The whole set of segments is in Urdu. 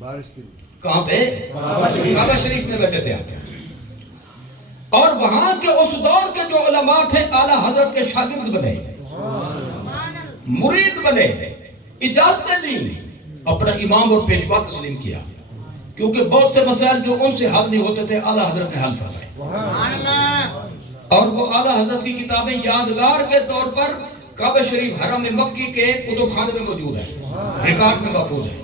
کہاں پہ؟ کعبہ شریف میں بیٹھے تھے آپ. اور وہاں کے اس دور کے جو علماء تھے اعلیٰ حضرت کے شاگرد بنے, مرید بنے, اجازتیں لی, اپنا امام اور پیشوا تسلیم کیا, کیونکہ بہت سے مسائل جو ان سے حل نہیں ہوتے تھے اعلیٰ حضرت نے حل فرمائے. اور وہ اعلیٰ حضرت کی کتابیں یادگار کے طور پر کعبہ شریف حرم مکی کے کتب خانے میں موجود ہے, ریکارڈ میں محفوظ ہے.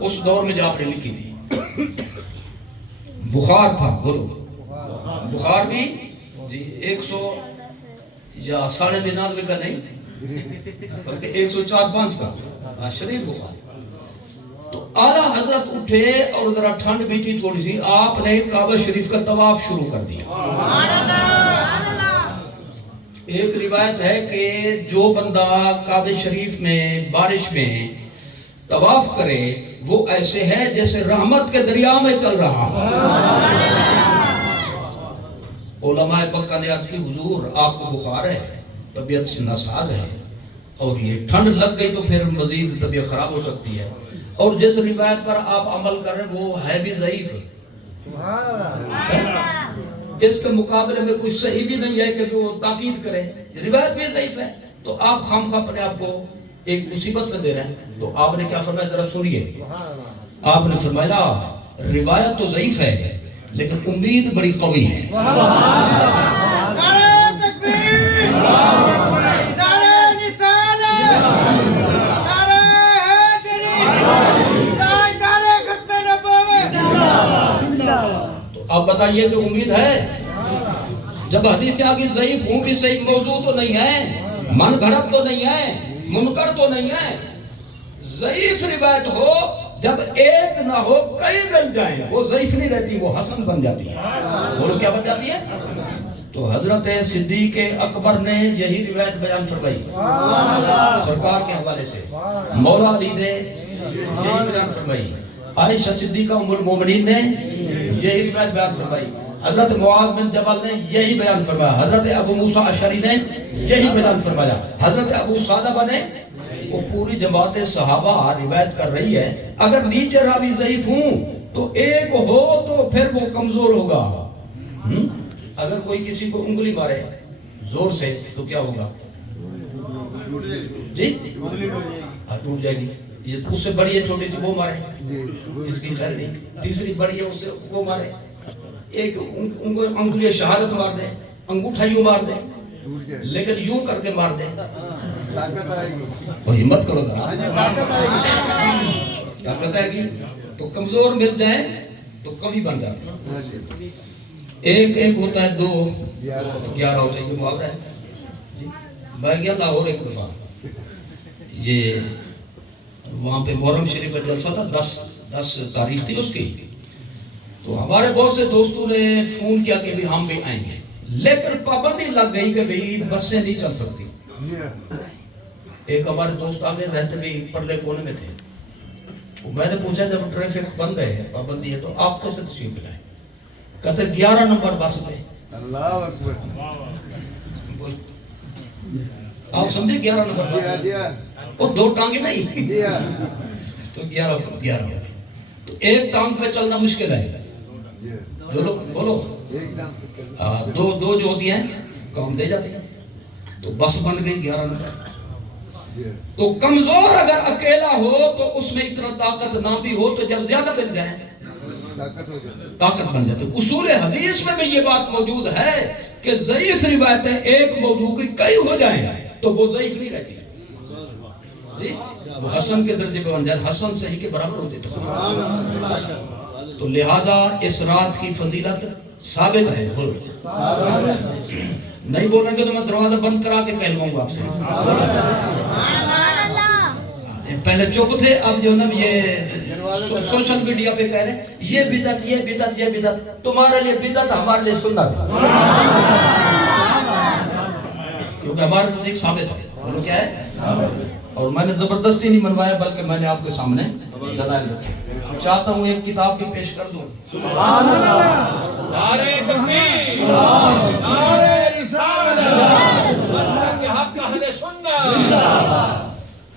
اس دور میں جو آپ نے لکھی تھی. بخار تھا, بولو بخار بھی جی 100 یا 99.5 کا نہیں بلکہ 104-5 کا شدید بخار. تو اعلیٰ حضرت اٹھے اور ذرا ٹھنڈ بھی تھی تھوڑی سی, آپ نے کعبہ شریف کا طواف شروع کر دیا. ایک روایت ہے کہ جو بندہ کعبہ شریف میں بارش میں طواف کرے وہ ایسے ہے جیسے رحمت کے دریا میں چل رہا. علماء مکہ نے عرض کی حضور آپ کو بخار ہے, طبیعت سے ناساز ہے, اور یہ ٹھنڈ لگ گئی تو پھر مزید طبیعت خراب ہو سکتی ہے, اور جس روایت پر آپ عمل کر رہے ہیں وہ ہے بھی ضعیف, اس کے مقابلے میں کوئی صحیح بھی نہیں ہے کہ وہ تاکید کرے, روایت بھی ضعیف ہے, تو آپ خامخواہ اپنے آپ کو ایک مصیبت میں دے رہے ہیں. تو آپ نے کیا فرمایا ذرا سنیے. آپ نے فرمایا روایت تو ضعیف ہے لیکن امید بڑی قوی ہے. نعرہ تکبیر, نعرہ رسالت, نعرہ حیدری, تاجدار ختم نبوت. تو اب بتائیے کہ امید ہے جب حدیث سے آگے ضعیف ہوں بھی صحیح موضوع تو نہیں ہے, من گھڑت تو نہیں ہے, منکر تو نہیں ہے. ضعیف روایت ہو جب ایک نہ ہو کئی مل جائیں وہ ضعیف نہیں رہتی, وہ حسن بن جاتی ہے. بولو کیا بن جاتی ہے؟ تو حضرت صدیق اکبر نے یہی روایت بیان فرمائی سرکار کے حوالے سے, مولا علی نے یہی بیان فرمائی, عائشہ صدیقہ ام المومنین نے یہی روایت بیان فرمائی, حضرت معاذ بن جبل نے یہی بیان فرمایا, حضرت ابو موسیٰ اشعری نے یہی بیان فرمایا, حضرت ابو ثعلبہ نے. وہ پوری جماعت صحابہ روایت کر رہی ہے. اگر نیچے راوی ضعیف ہوں تو ایک ہو تو پھر وہ کمزور ہوگا. اگر کوئی کسی کو انگلی مارے زور سے تو کیا ہوگا جی؟ ٹوٹ جائے گی. یہ اس سے بڑی ہے چھوٹی سی وہ مارے اس کی خیر نہیں, تیسری بڑی ہے اس سے وہ مارے, ایک انگلی شہادت مار دے, انگوٹھا یوں مار دے, لیکن یوں کر کے مار دے. وہ ہمت کرو ذرا, طاقت ہے کہ تو کمزور مل جائیں تو کمی بن جاتے ہیں. ایک ایک ہوتا ہے 2 11 ہوتا ہے, یہ محاورہ ہے. میں گیا لاہور ایک دفعہ, یہ وہاں پہ محرم شریف کا جلسہ تھا, 10 تاریخ تھی اس کی. تو ہمارے بہت سے دوستوں نے فون کیا کہ بھی ہم بھی آئیں گے, لیکن پابندی لگ گئی کہ بھئی بسیں نہیں چل سکتی. ایک ہمارے دوست آگے رہتے بھی پرلے کونے میں تھے. میں نے پوچھا جب ٹریفک بند ہے, پابندی ہے, تو آپ کیسے تشریف لائیں؟ کہتے 11 نمبر بس پہ. اللہ اکبر. آپ سمجھے 11 نمبر بس, وہ 2 ٹانگیں نہیں تو 11 تو ایک ٹانگ پہ چلنا مشکل ہے. بولو 2 جو ہوتی ہیں کام دے جاتی ہیں, تو بس بن گئی 11 نمبر. تو کمزور اگر اکیلا ہو تو اس میں اتنا طاقت نہ بھی ہو تو جب زیادہ مل جائے طاقت بن جاتی. اصول حدیث میں بھی یہ بات موجود ہے کہ ضعیف روایتیں ایک موضوع کی کئی ہو جائیں تو وہ ضعیف نہیں رہتی جی, وہ حسن کے درجے پہ بن جائے, حسن صحیح کے برابر ہوتے تھے. تو لہٰذا اس رات کی فضیلت ثابت ہے. نہیں بولیں گے تو میں دروازہ بند کرا کے کہہ لوں گا آپ سے. پہلے چپ تھے, اب جو نا یہ سوشل میڈیا پہ کہہ رہے ہیں یہ بدعت, یہ بدعت, یہ بدعت. تمہارے لیے بدعت, ہمارے لیے سنت, کیونکہ ہمارے نزدیک ثابت ہے. بولو کیا ہے؟ اور میں نے زبردستی نہیں منوایا بلکہ میں نے آپ کے سامنے دلائل رکھے. چاہتا ہوں ایک کتاب بھی پیش کر دوں. سبحان اللہ. نعرہ تکبیر, نعرہ رسالت, مسلک کے حق اہل سنت.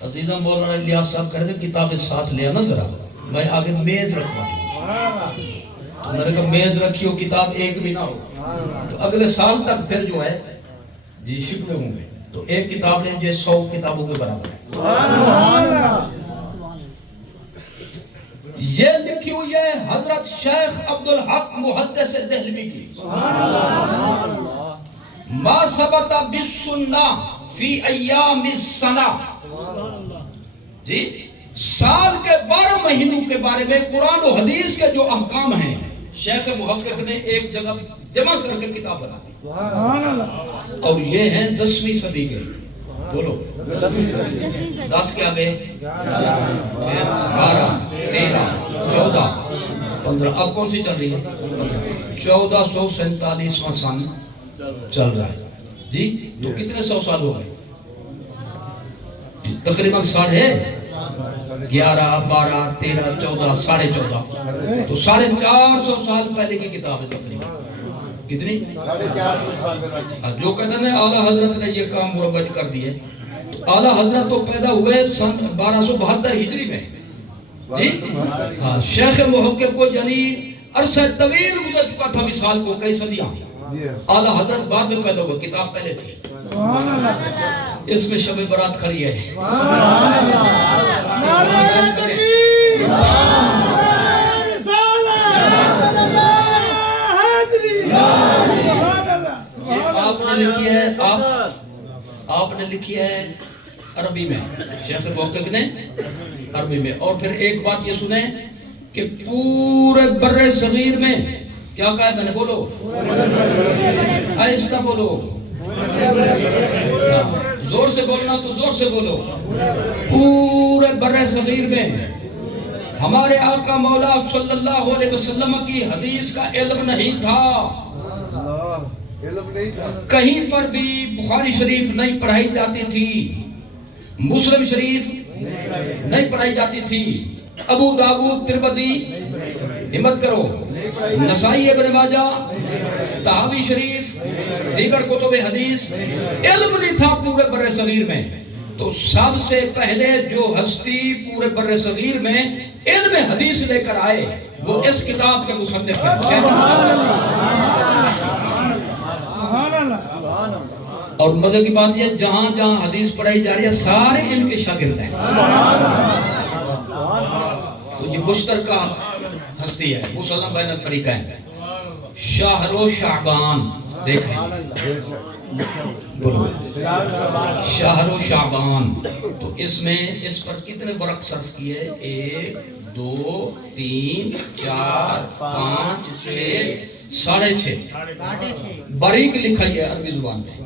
عزیزم مولانا الیاس صاحب کہہ رہے تھے کتاب ساتھ لے آنا ذرا. میں آگے میز رکھوا دوں. تو میں نے کہا میز رکھی ہو کتاب ایک بھی نہ ہو تو اگلے سال تک پھر جو ہے جی شکوے ہوں گے. تو ایک کتاب نے مجھے 100 کتابوں کے برابر ہے. یہ لکھی ہوئی ہے حضرت شیخ عبدالحق محدث دہلوی کی. ما ثبت بالسنہ فی ایام السنہ. جی سال کے 12 مہینوں کے بارے میں قرآن و حدیث کے جو احکام ہیں شیخ محقق نے ایک جگہ جمع کر کے کتاب بنا دی. اور یہ ہیں 10ویں صدی کے. بولو 10 کے آگے 12 13 14 15 اب کون سی چل رہی ہے 1447واں سن چل رہا ہے. جی تو کتنے 100 سال ہو گئے تقریباً 11 12 13 14 14.5 تو 450 سال پہلے کی کتاب ہے تقریباً. کتنی جو کہتے ہیں اعلیٰ حضرت نے یہ کام مروج کر دیے. تو اعلیٰ حضرت تو پیدا ہوئے سن 1272 ہجری میں. جی ہاں شیخ محقق کو یعنی عرصہ طویل گزر چکا تھا مثال کو کئی صدیاں. اعلیٰ حضرت بعد میں پیدا ہوئے کتاب پہلے تھی. اس میں شب برات کھڑی ہے. آپ نے لکھی ہے عربی میں شیخ محقق نے عربی میں. اور پھر ایک بات یہ سنیں کہ پورے بر صغیر میں کیا کہا ہے میں نے بولو آہستہ بولو زور سے بولنا تو زور سے بولو. پورے بر صغیر میں ہمارے آقا مولا صلی اللہ علیہ وسلم کی حدیث کا علم نہیں تھا. کہیں پر بھی بخاری شریف نہیں پڑھائی جاتی تھی, مسلم شریف نہیں پڑھائی جاتی تھی, ابو داؤد ترمذی ہمت کرو نسائی ابن ماجہ طحاوی شریف دیگر کتب حدیث علم نہیں تھا پورے بر صغیر میں. تو سب سے پہلے جو ہستی پورے بر صغیر میں علم حدیث لے کر آئے وہ اس کتاب کے مصنف ہیں. اور مزے کی بات یہ جہاں جہاں حدیث پڑھائی جا رہی ہے سارے ان کے شاگرد ہیں. تو یہ مشترکہ ہستی ہے مسلم بین الفریقین. شہر و شعبان دیکھیں بولو شہر و شعبان. تو اس میں اس پر کتنے ورق صرف کیے 1 2 3 4 5 6 6.5 باریک لکھا ہے عربی زبان میں.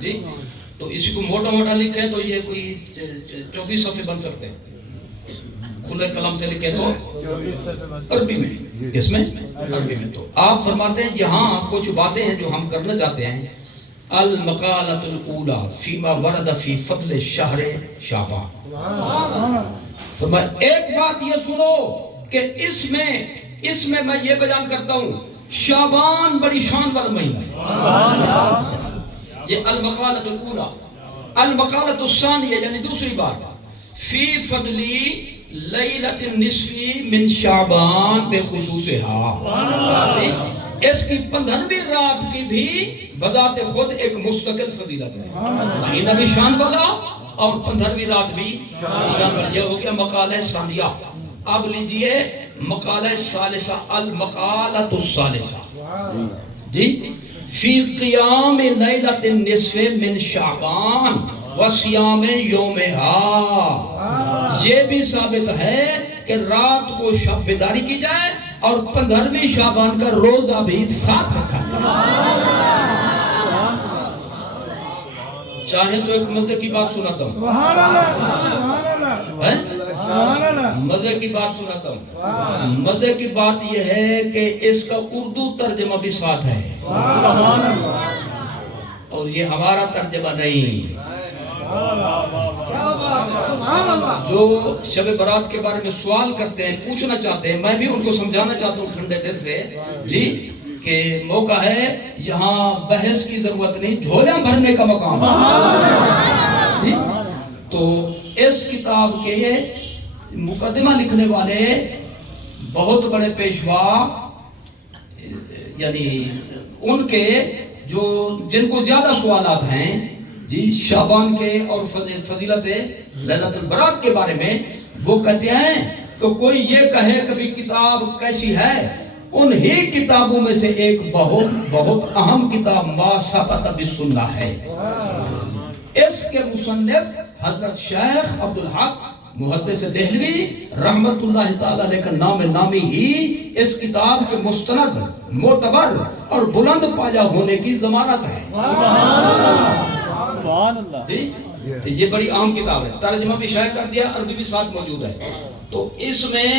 جی تو اسی کو موٹا موٹا لکھیں تو یہ کوئی 24 صفحے بن سکتے ہیں. کھلے قلم سے لکھیں تو عربی میں کس میں عربی میں. تو آپ فرماتے ہیں یہاں کچھ باتیں ہیں جو ہم کرنا چاہتے ہیں. المقالۃ الاولی فیما ورد فی فضل شہر شعبان. فرمایا ایک بات یہ سنو کہ اس میں میں یہ بیان کرتا ہوں شعبان بڑی شان والا مہینہ ہے. یہ المقالۃ الاولی. المقالۃ الثانیہ یعنی دوسری بات فی فضلی لیلۃ النصف من شعبان بخصوصها. اس کی 15ویں رات کی بھی بذات خود ایک مستقل فضیلت ہے. مہینہ بھی شان والا اور 15ویں رات بھی شان والا. یہ ہو گیا مقالہ ثانیہ. اب لیجئے مقالہ ثالثہ المقالۃ الثالثہ. جی فی قیام لیلۃ النصف من شعبان وصیام یومہا. یہ بھی ثابت ہے کہ رات کو شب بیداری کی جائے اور 15ویں شعبان کا روزہ بھی ساتھ رکھا جائے. چاہیں تو ایک مزے کی بات سناتا ہوں. مزے کی بات سناتا ہوں. مزے کی بات یہ ہے کہ اس کا اردو ترجمہ بھی ساتھ ہے اور یہ ہمارا ترجمہ نہیں. جو شب برات کے بارے میں سوال کرتے ہیں پوچھنا چاہتے ہیں میں بھی ان کو سمجھانا چاہتا ہوں ٹھنڈے دل سے جی کہ موقع ہے یہاں بحث کی ضرورت نہیں جھولیاں بھرنے کا مقام ہے. جی تو اس کتاب کے مقدمہ لکھنے والے بہت بڑے پیشوا یعنی ان کے جو جن کو زیادہ سوالات ہیں جی شعبان کے اور فضیلت لیلۃ البرات کے بارے میں، وہ کہتے ہیں کہ کوئی یہ کہے کبھی کتاب کیسی ہے، انہی کتابوں میں سے ایک بہت اہم کتاب ما ثبت بالسنہ ہے۔ اس کے مصنف حضرت شیخ عبدالحق محدث دہلوی رحمت اللہ تعالی علیہ کا نام نامی ہی اس کتاب کے مستند، معتبر اور بلند پایہ ہونے کی ضمانت ہے۔ سبحان اللہ جی یہ بڑی عام کتاب ہے، ترجمہ بھی شائع کر دیا، عربی بھی ساتھ موجود ہے۔ تو اس میں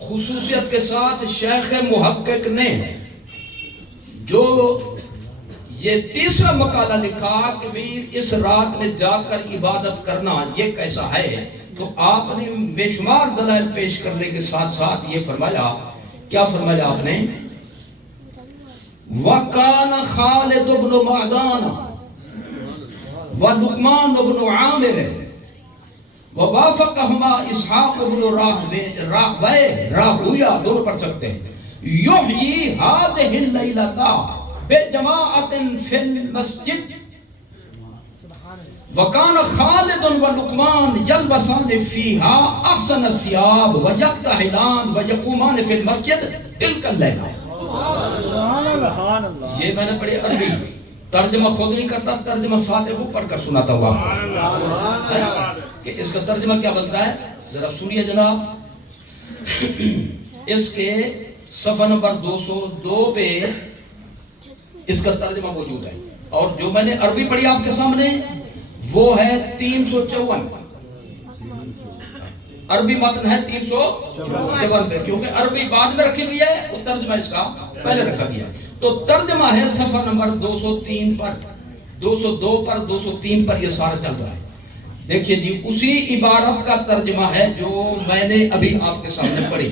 خصوصیت کے ساتھ شیخ محقق نے جو یہ تیسرا مقالہ لکھا کہ بھی اس رات میں جا کر عبادت کرنا یہ کیسا ہے، تو آپ نے بے شمار دلائل پیش کرنے کے ساتھ ساتھ یہ فرمایا، کیا فرمایا آپ نے؟ وَقَانَ خَالِدُ بْنُ مَعْدَانَ وَلُقْمَانُ بْنُ عَامِرٍ وَوَافَقَهُمَا إِسْحَاقُ بْنُ راہویہ دونوں پڑھ سکتے ہیں، یحیی هذه الليلة بجماعة في المسجد وَكَانَ خَالِدٌ وَلُقْمَانُ يَلْبَسَانِ فِيهَا أَحْسَنَ الثِّيَابِ وَيَقْتَحِلَانِ وَيَقُومَانِ فِي الْمَسْجِدِ تِلْكَ اللَّيْلَةِ۔ سبحان اللہ یہ میں نے پڑھی عربی، ترجمہ خود نہیں کرتا، ترجمہ ساتھ کو پڑھ کر سناتا ہوں آپ کو کہ اس کا ترجمہ کیا بنتا ہے، ذرا سنیے جناب۔ اس کے صفحہ نمبر 202 پہ اس کا ترجمہ موجود ہے، اور جو میں نے عربی پڑھی آپ کے سامنے وہ ہے 354، عربی متن ہے 354 پہ، کیونکہ عربی بعد میں رکھی ہوئی ہے، وہ ترجمہ اس کا پہلے رکھا گیا ہے۔ تو ترجمہ ہے صفحہ نمبر 203 پر، 202 پر، 203 پر یہ سارا چل رہا ہے۔ دیکھیے جی اسی عبارت کا ترجمہ ہے جو میں نے ابھی آپ کے سامنے پڑھی۔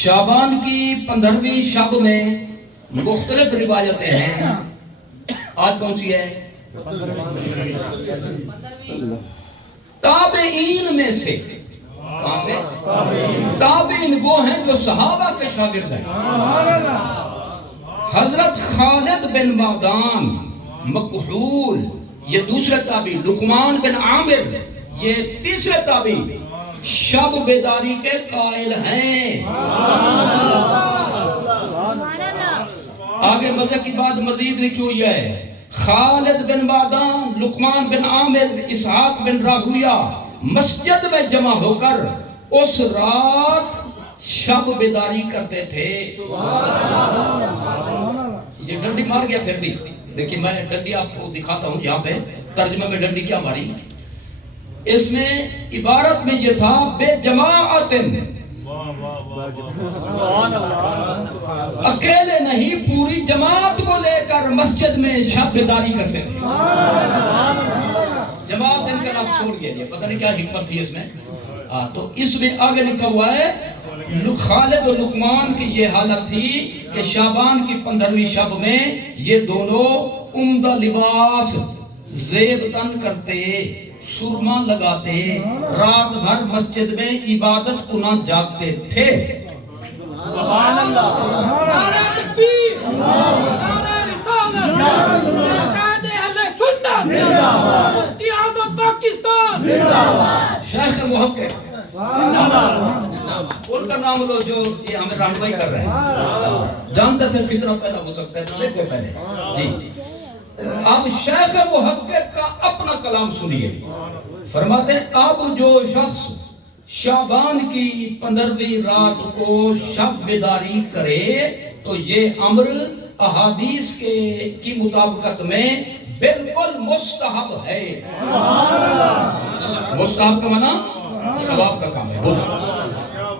شعبان کی 15ویں شب میں مختلف روایتیں ہیں، آج کون سی ہے؟ تابعین میں سے، کہاں سے؟ تابعین وہ ہیں جو صحابہ کے شاگرد ہیں۔ حضرت خالد بن معدان مکحول یہ دوسرے تابعی، لقمان بن عامر یہ تیسرے تابعی شب بیداری کے قائل ہیں۔ آگے مزے کی بات مزید لکھی ہوئی ہے، خالد بن معدان، لقمان بن عامر، اسحاق بن راہویہ مسجد میں جمع ہو کر اس رات شب بیداری کرتے تھے۔ یہ ڈنڈی مار گیا پھر بھی، دیکھیں میں ڈنڈی آپ کو دکھاتا ہوں یہاں پہ، ترجمہ میں ڈنڈی کیا ماری، اس میں عبارت میں یہ تھا بے جماعت، اکیلے نہیں پوری جماعت کو لے کر مسجد میں شب بیداری کرتے تھے۔ جماعت ان کا لفظ چھوڑ گیا، پتہ نہیں کیا حکمت تھی اس میں۔ تو اس میں آگے لکھا ہوا ہے خالد و لقمان کی یہ حالت تھی کہ شعبان کی 15ویں شب میں یہ دونوں عمدہ لباس زیب تن کرتے، سرما لگاتے، رات بھر مسجد میں عبادت کناں جاگتے تھے۔ سبحان اللہ، نعرہ تکبیر، نعرہ رسالت، قائد اہل سنت، مفتی اعظم پاکستان، شیخ محقق ان کا نام لو جو یہ ہمیں رہنمائی کر رہے ہیں، جانتے تھے فتنہ پیدا ہو سکتا ہے ملک کے پہلے جی۔ اب شیخ محقق کا اپنا کلام سنیے، فرماتے ہیں اب جو شخص شعبان کی 15ویں رات کو شب بیداری کرے تو یہ امر احادیث کی مطابقت میں بالکل مستحب ہے۔ مستحب کا معنی ثواب کا کام ہے۔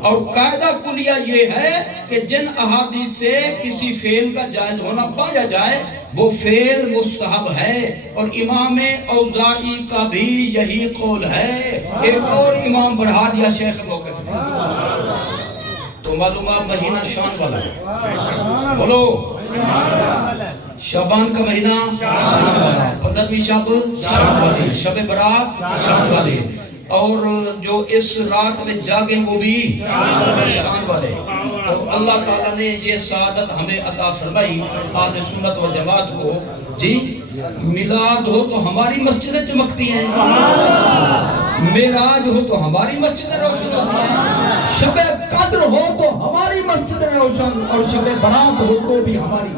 اور قاعدہ کلیہ یہ ہے کہ جن احادیث سے کسی فعل کا جائز ہونا پایا جائے وہ فعل مستحب ہے، اور امام اوزاعی کا بھی یہی قول ہے۔ ایک اور امام بڑھا دیا شیخ موقف نے، تو معلومات مہینہ شان والا ہے، بولو شعبان کا مہینہ شان والا، 15ویں شب شان والی، شب برات شان والی، اور جو اس رات میں جاگیں وہ بھی شان والے. تو اللہ تعالیٰ نے یہ سعادت ہمیں عطا فرمائی اہل سنت و جماعت کو. جی میلاد ہو تو ہماری مسجدیں چمکتی ہیں, معراج ہو تو ہماری مسجدیں روشن ہوتی ہیں, شب قدر ہو تو ہماری مسجدیں روشن, اور شب برات ہو تو بھی ہماری.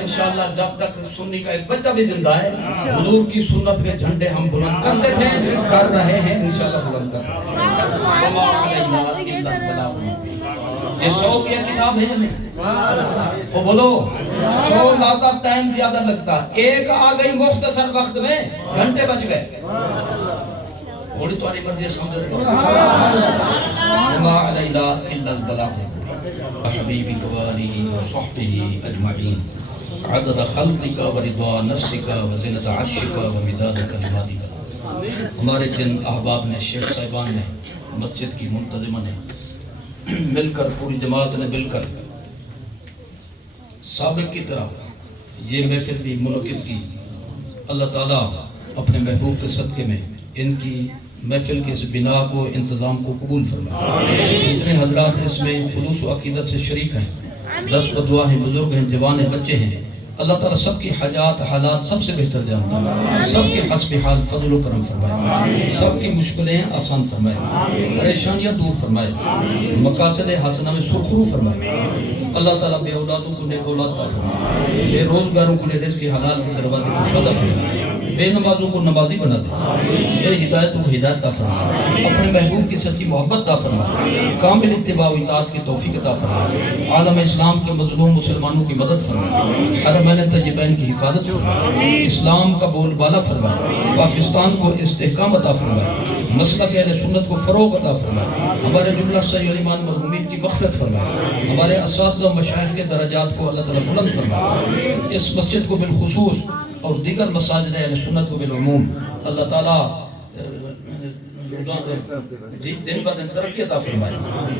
انشاءاللہ جب تک سنی کا ایک بچہ بھی زندہ ہے, حضور کی سنت کے جھنڈے ہم بلند کرتے تھے, کر رہے ہیں, انشاءاللہ بلند کرتے ہیں. وما علینا الا البلاغ. یہ 100 کی کتاب ہے نہیں, وہ بولو 100 لاتا ٹائم زیادہ لگتا, ایک آ گئی مختصر وقت میں, گھنٹے بچ گئے. بولی تمہاری مرضی سمجھ رہے. وما علینا الا البلاغ. حبیبک وآلہ وصحبہ اجمعین عدد خلقک ورضا نفسک وزنۃ عرشک ومداد کلماتک. ہمارے جن احباب نے, شیخ صاحبان نے, مسجد کی منتظمہ نے مل کر, پوری جماعت نے مل کر سابق کی طرح یہ محفل بھی منعقد کی. اللہ تعالیٰ اپنے محبوب کے صدقے میں ان کی محفل کے اس بنا کو, انتظام کو قبول فرمائے. جتنے حضرات اس میں خلوص و عقیدت سے شریک ہیں, دست بدعا ہیں, بزرگ ہیں, جوان ہیں, بچے ہیں, اللہ تعالیٰ سب کی حاجات حالات سب سے بہتر جانتا ہے. سب کے حسب حال فضل و کرم فرمائے, سب کی مشکلیں آسان فرمائے, پریشانیاں دور فرمائے, مقاصد حسنہ میں سرخرو فرمائے. اللہ تعالیٰ بے اولادوں کو نیک اولاد عطا فرمائے, بے روزگاروں کو رزق کے حلال کے دروازے کشادہ فرمائے, بے نمازوں کو نمازی بنا دے, بے ہدایتوں کو ہدایت عطا فرمائے, اپنے محبوب کی سچی محبت عطا فرمائے, کامل اتباع و اطاعت کی توفیق عطا فرمائے, عالم اسلام کے مظلوم مسلمانوں کی مدد فرمائے, حرمین طیبین کی حفاظت فرمائے, اسلام کا بول بالا فرمائے, پاکستان کو استحکام عطا فرمائے, مسلک اہل سنت کو فروغ عطا فرمائے, ہمارے جملہ صحیح الایمان مرحومین کی مغفرت فرمائے, ہمارے اساتذہ و مشائخ کے درجات کو اللہ تعالیٰ بلند فرمائے. اس مسجد کو بالخصوص اور دیگر مساجد اہل سنت کو بالعموم اللہ تعالیٰ دن بہ دن ترقی عطا فرمائے,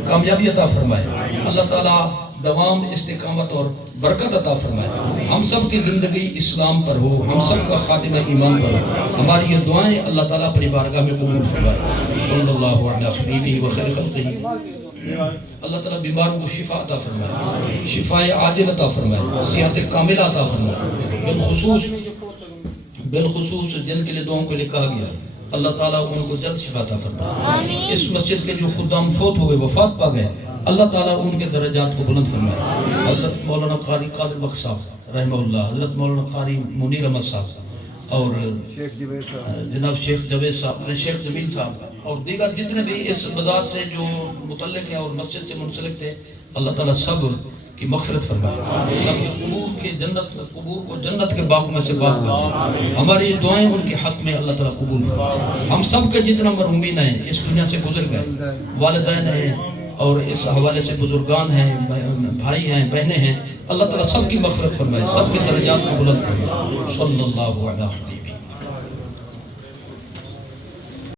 کامیابی عطا فرمائے. اللہ تعالیٰ دوام استقامت اور برکت عطا فرمائے. ہم سب کی زندگی اسلام پر ہو, ہم سب کا خاتمہ ایمان پر ہو. ہماری یہ دعائیں اللہ تعالیٰ اپنی بارگاہ میں قبول فرمائے. صلی اللہ علیہ حبیبہ وخیر خلقہ. اللہ تعالیٰ بیماروں کو شفا عطا فرمائے, شفاء عاجل عطا فرمائے, صحت کاملہ عطا فرمائے. بالخصوص جن کے لیے دعاؤں کو لکھا گیا, اللہ تعالیٰ ان کو جلد شفا عطا فرمائے. اس مسجد کے جو خدام فوت ہوئے, وفات پا گئے, اللہ تعالیٰ ان کے درجات کو بلند فرمائے. حضرت مولانا قاری قادر بخش صاحب رحمہ اللہ, حضرت مولانا قاری منیر احمد صاحب, اور جناب شیخ جوید صاحب, شیخ جمیل صاحب, اور دیگر جتنے بھی اس بازار سے جو متعلق ہیں اور مسجد سے منسلک تھے, اللہ تعالیٰ سب کی مغفرت فرمائے, سب کے قبور کو جنت کے باغ میں سے باغ بنائے. ہماری یہ دعائیں ان کے حق میں اللہ تعالیٰ قبول فرمائے. ہم سب کے جتنا مرحومین ہیں اس دنیا سے گزر گئے, والدین ہیں اور اس حوالے سے بزرگان ہیں, بھائی ہیں, بہنیں ہیں, اللہ تعالیٰ سب کی مغفرت فرمائے, سب کے درجات کو بلند فرمائے. صلی اللہ علیہ وسلم.